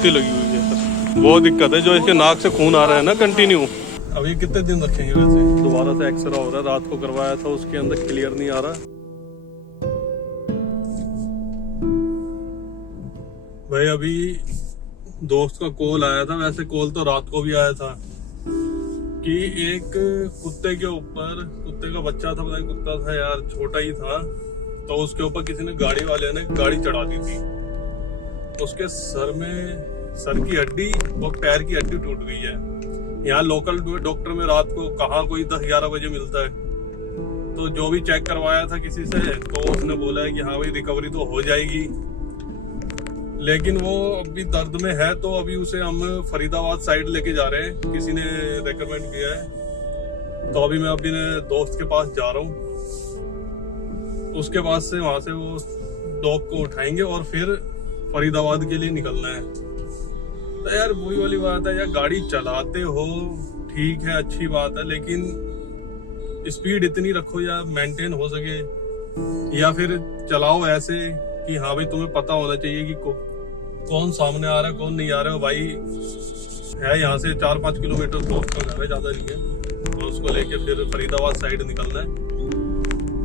उल्टी लगी हुई है सर। वो दिक्कत है जो इसके नाक से खून आ रहा है ना कंटिन्यू। अभी कितने दिन रखेंगे वैसे? दोबारा से एक्सरा हो रहा है, रात को करवाया था, उसके अंदर क्लियर नहीं आ रहा। भाई अभी दोस्त का कॉल आया था, वैसे कॉल तो रात को भी आया था कि एक कुत्ते के ऊपर, कुत्ते का बच्चा था, पता नहीं कुत्ता था यार, छोटा ही था, तो उसके ऊपर किसी ने, गाड़ी वाले ने गाड़ी चढ़ा दी थी। उसके सर में, सर की हड्डी और पैर की हड्डी टूट गई है। यहाँ लोकल डॉक्टर में रात को कहाँ कोई 10-11 बजे मिलता है, तो जो भी चेक करवाया था किसी से, तो उसने बोला है कि हाँ भाई रिकवरी तो हो जाएगी, लेकिन वो अभी दर्द में है, तो अभी उसे हम फरीदाबाद साइड लेके जा रहे हैं, किसी ने रेकमेंड किया है। तो अभी मैं अपने दोस्त के पास जा रहा हूँ, उसके बाद से वहां से वो डॉग को उठाएंगे और फिर फरीदाबाद के लिए निकलना है। तो यार वही वाली बात है यार, गाड़ी चलाते हो ठीक है, अच्छी बात है, लेकिन स्पीड इतनी रखो या मेंटेन हो सके, या फिर चलाओ ऐसे कि हाँ भाई तुम्हें पता होना चाहिए कि कौन सामने आ रहा है कौन नहीं आ रहा है। भाई है यहाँ से 4-5 किलोमीटर दोस्त का घर है, ज्यादा नहीं है, और उसको लेके फिर फरीदाबाद साइड निकलना है।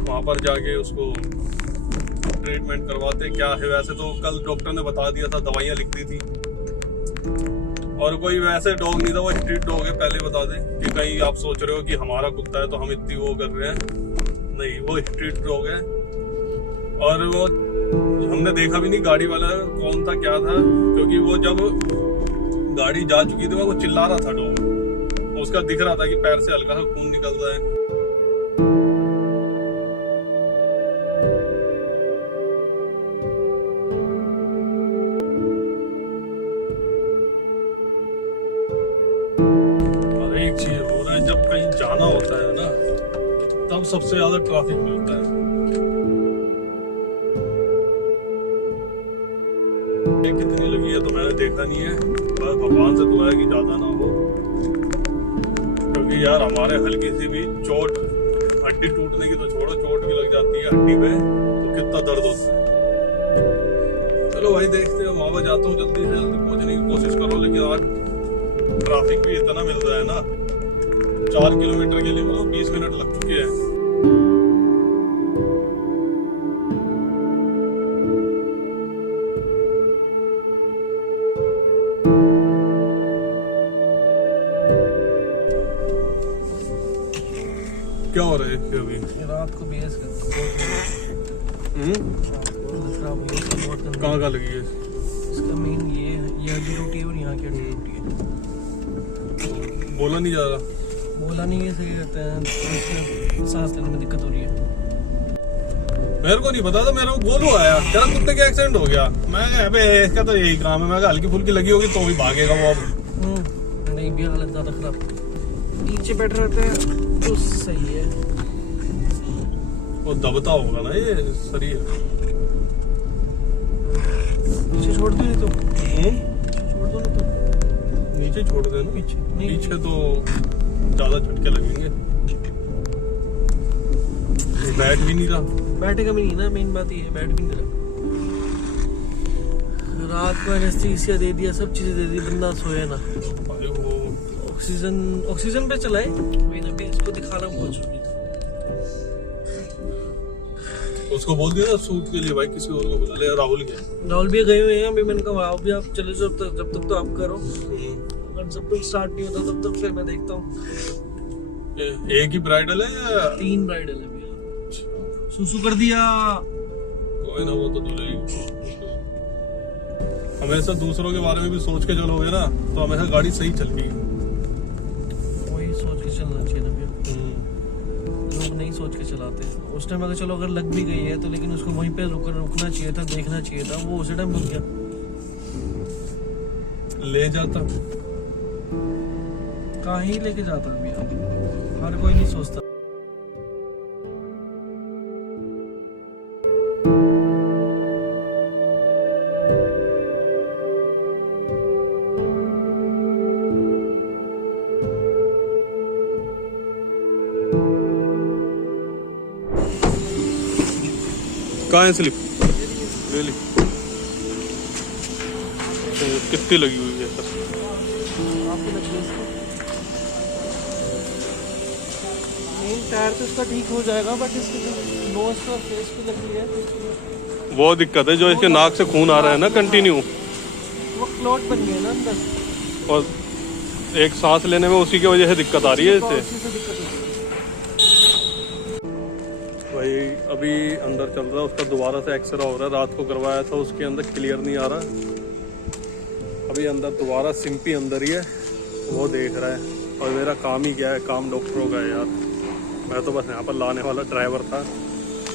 वहां पर जाके उसको ट्रीटमेंट करवाते क्या है। वैसे तो कल डॉक्टर ने बता दिया था, दवाइयाँ लिख दी थी, और कोई वैसे डॉग नहीं था, वो स्ट्रीट डॉग है, पहले बता दें कि कहीं आप सोच रहे हो कि हमारा कुत्ता है तो हम इतनी वो कर रहे हैं, नहीं, वो स्ट्रीट डॉग है। और वो हमने देखा भी नहीं गाड़ी वाला कौन था क्या था, क्योंकि वो जब गाड़ी जा चुकी थी वो चिल्ला रहा था डॉग, उसका दिख रहा था कि पैर से हल्का सा खून निकल रहा है। और एक चीज हो रहा है, जब कहीं जाना होता है ना, तब सबसे ज्यादा ट्रैफिक मिलता है। कितनी लगी है तो मैंने देखा नहीं है, बस भगवान से दुआ है कि ज्यादा ना हो, क्योंकि यार हमारे हल्की सी भी चोट, हड्डी टूटने की तो छोड़ो, चोट भी लग जाती है हड्डी पे तो कितना दर्द होता है। चलो भाई देखते हैं, वहां पर जाता हूँ, जल्दी से जल्दी पहुंचने की कोशिश करो, लेकिन आज ट्रैफिक भी इतना मिल रहा है ना, 4 किलोमीटर के लिए मतलब 20 मिनट लग चुके हैं। क्या हो रहा है अभी? रात को BS कहाँ का लगी है? इसका मेन ये हड्डी टूटी है और यहाँ की हड्डी टूटी है। बोला नहीं जा रहा? बोला नहीं है, सही रहते हैं, तो सांस लेने में दिक्कत हो रही है। मेरे को नहीं पता था, मेरे को गोलू आया, तेरा कुत्ते का एक्सीडेंट हो गया। मैं कहा इसका तो यही काम है, मैं कहा हल्की फुल्की लगी होगी तो भी भागेगा वो अब। नहीं भी हालत ज्यादा खराब, नीचे बैठ रहते हैं तो सही है। वो दबता होगा ना ये शरीर। नीचे छोड़ दो नहीं तो, छोड़ दो ना तो, नीचे छोड़ दे ना, पीछे तो ज्यादा झटके लगेंगे। बैठ भी नहीं रहा, बैठेगा भी नहीं ना, मेन बात ये है, बैठ भी नहीं रहा। रात को एनेस्थीसिया दे दिया, सब चीजें दे दी, बंदा सोया ना। ऑक्सीजन पे चलाए, इसको दिखाना बहुत जरूरी था। उसको बोल दिया सूट के लिए भाई, किसी और को बुला ले। राहुल भी गए हुए हैं, अभी मैंने कहा अभी आप चले जाओ, जब तक तो आप करो, अगर जब तक स्टार्ट नहीं होता तब तक फिर मैं देखता हूँ। एक ही ब्राइडल है या 3 ब्राइडल है भैया? सुसु कर दिया, कोई ना, वो तो धुलेगी। हमेशा दूसरों के बारे में भी सोच के चलोगे ना, तो हमेशा गाड़ी सही चलेगी। वही सोच के चलना चाहिए ना भैया, लोग नहीं सोच के चलाते। उस टाइम अगर चलो अगर लग भी गई है तो, लेकिन उसको वहीं पे रुकना चाहिए था, देखना चाहिए था, वो उसी टाइम रुक गया। ले जाता कहाँ ही लेके जाता भैया, हर कोई नहीं सोचता। कहाँ है स्लिप? ले ली। कितनी लगी हुई है सर? आपको लग गई इसको? मेन टायर तो इसका ठीक हो जाएगा, बट इसकी जो नोज और फेस पे लगी है वो दिक्कत है, जो इसके नाक से खून आ रहा है ना कंटिन्यू, वो क्लॉट बन गया ना अंदर, और एक सांस लेने में उसी की वजह से दिक्कत आ रही है इससे। उसी से दिक्कत होती है। भाई अभी अंदर चल रहा है, उसका दोबारा से एक्सरे हो रहा है, रात को करवाया था उसके अंदर क्लियर नहीं आ रहा। अभी अंदर दोबारा सिंपी अंदर ही है, वो देख रहा है। और मेरा काम ही क्या है, काम डॉक्टरों का है यार। मैं तो बस यहाँ पर लाने वाला ड्राइवर था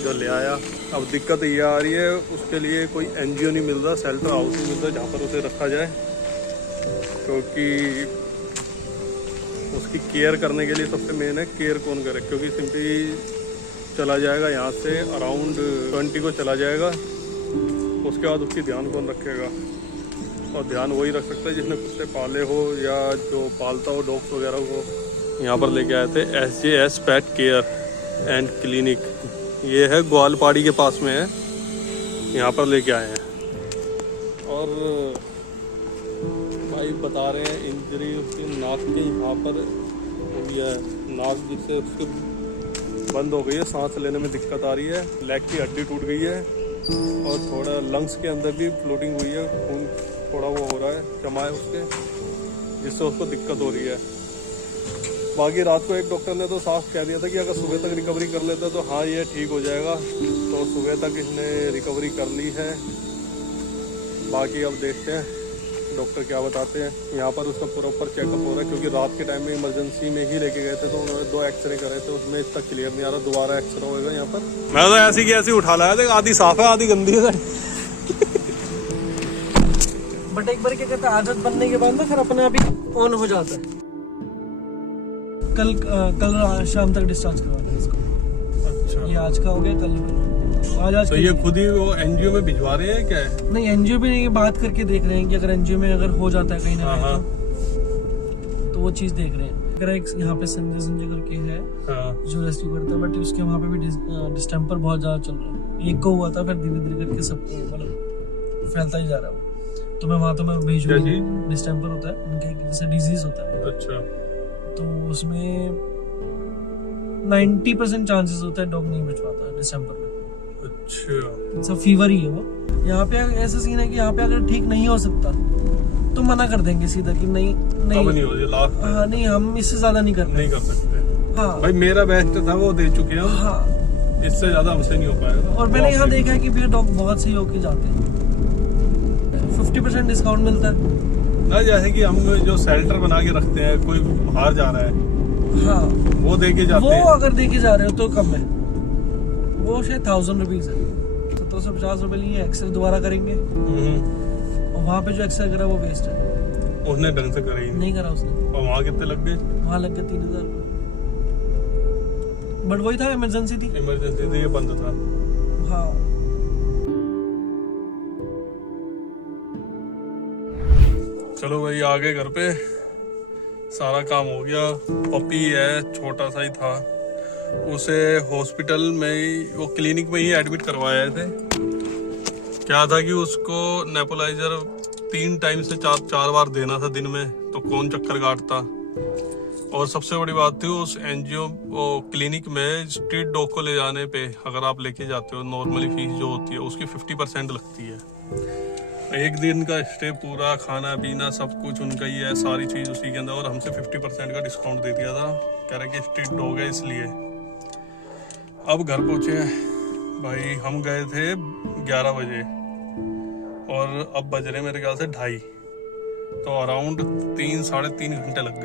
जो ले आया। अब दिक्कत ये आ रही है, उसके लिए कोई एनजीओ नहीं मिल रहा, शेल्टर हाउस नहीं मिल रहा जहाँ पर उसे रखा जाए, क्योंकि उसकी केयर करने के लिए सबसे मेन है केयर कौन करे। क्योंकि सिंपली चला जाएगा यहाँ से अराउंड 20 को चला जाएगा, उसके बाद उसकी ध्यान कौन रखेगा? और ध्यान वही रख सकता है जिसने कुत्ते पाले हो या जो पालता हो डॉग्स वगैरह को। यहाँ पर लेके आए थे SJS pet care and clinic, ये है ग्वालपाड़ी के पास में है, यहाँ पर लेके आए हैं। और भाई बता रहे हैं इंजरी उसकी नाक के यहाँ पर हो गया है, नाक जिससे उसको बंद हो गई है, सांस लेने में दिक्कत आ रही है, लेग की हड्डी टूट गई है, और थोड़ा लंग्स के अंदर भी फ्लोटिंग हुई है, खून थोड़ा वो हो रहा है, जमा है उसके, जिससे उसको दिक्कत हो रही है। बाकी रात को एक डॉक्टर ने तो साफ कह दिया था कि अगर सुबह तक रिकवरी कर लेता तो हाँ ये ठीक हो जाएगा, तो सुबह तक इसने रिकवरी कर ली है। बाकी अब देखते हैं डॉक्टर क्या बताते हैं। यहाँ पर उसका प्रॉपर चेकअप हो रहा है, क्योंकि रात के टाइम में इमरजेंसी में ही लेके गए थे, तो उन्होंने 2 एक्सरे करे थे, उसमें इतना क्लियर नहीं आ रहा, दोबारा एक्सरे होगा यहाँ पर। मैं तो ऐसी की ऐसी उठा लाया था, आधी साफ है आधी गंदी है। बट एक बार क्या कहते हैं, आदत बनने के बाद ना फिर अपने आप ही ऑन हो जाता है। कल शाम तक डिस्चार्ज करवाना है इसको। अच्छा, ये आज का हो गया, कल आज तो ये खुद ही वो एनजीओ में भिजवा रहे हैं क्या है? नहीं, एनजीओ भी नहीं, बात करके देख रहे हैं कि अगर एनजीओ में अगर हो जाता है कहीं ना कहीं तो वो चीज देख रहे हैं। अगर एक यहाँ पे संजय करके है जो रेस्क्यू करता है, बट उसके वहाँ पे भी डिस्टेम्पर बहुत ज्यादा चल रहा है। एक को हुआ था, फिर धीरे धीरे करके सबको मतलब फैलता ही जा रहा है वो। तो मैं वहाँ तो मैं भेजूंगी, डिस्टेम्पर होता है उनके जैसे डिजीज होता है। अच्छा, तो उसमें 90% चांसेस होता है डॉग नहीं बच पाता दिसंबर में। अच्छा, सब फीवर ही है वो। यहाँ पे ऐसा सीन है कि यहाँ पे अगर ठीक नहीं हो सकता तो मना कर देंगे सीधा कि नहीं नहीं हो लास्ट। हाँ नहीं, हम इससे ज्यादा नहीं कर सकते। हाँ भाई मेरा बेस्ट था वो दे चुके हैं, हाँ, इससे ज्यादा हमसे नहीं हो पाएगा। और मैंने यहाँ देखा है कि भैया डॉग बहुत सही होके जाते हैं, 50% डिस्काउंट मिलता है ना। जैसे कि हम जो शेल्टर बना के रखते हैं, कोई बाहर जा रहा है, हाँ वो दे के जाते हैं। वो अगर दे के जा रहे हो तो कम है, वो शायद 1000 रुपीज है, 1750 रुपए लिए। एक्सरे दोबारा करेंगे, और वहाँ पे जो एक्सरे करा वो वेस्ट है, उसने ढंग से करा ही नहीं करा उसने। और वहाँ कितने लग गए? वहाँ लग गए 3000 रुपए, बट वही था, इमरजेंसी थी। इमरजेंसी थी, ये बंद था। हाँ, चलो भाई आ गए घर पे, सारा काम हो गया। पपी है, छोटा सा ही था, उसे हॉस्पिटल में ही, वो क्लिनिक में ही एडमिट करवाए थे। क्या था कि उसको नेबुलाइजर 3 टाइम से 4 बार देना था दिन में, तो कौन चक्कर काटता। और सबसे बड़ी बात थी उस एनजीओ क्लिनिक में स्ट्रीट डॉग को ले जाने पे, अगर आप लेके जाते हो, नॉर्मली फीस जो होती है उसकी 50% लगती है। एक दिन का स्टे, पूरा खाना पीना सब कुछ उनका ही है, सारी चीज़ उसी के अंदर। और हमसे 50% का डिस्काउंट दे दिया था, कह रहे कि स्ट्रीट डॉग है इसलिए। अब घर पहुँचे भाई, हम गए थे 11 बजे और अब बज रहे मेरे ख्याल से 2:30, तो अराउंड 3 साढ़े 3 घंटे लग गए।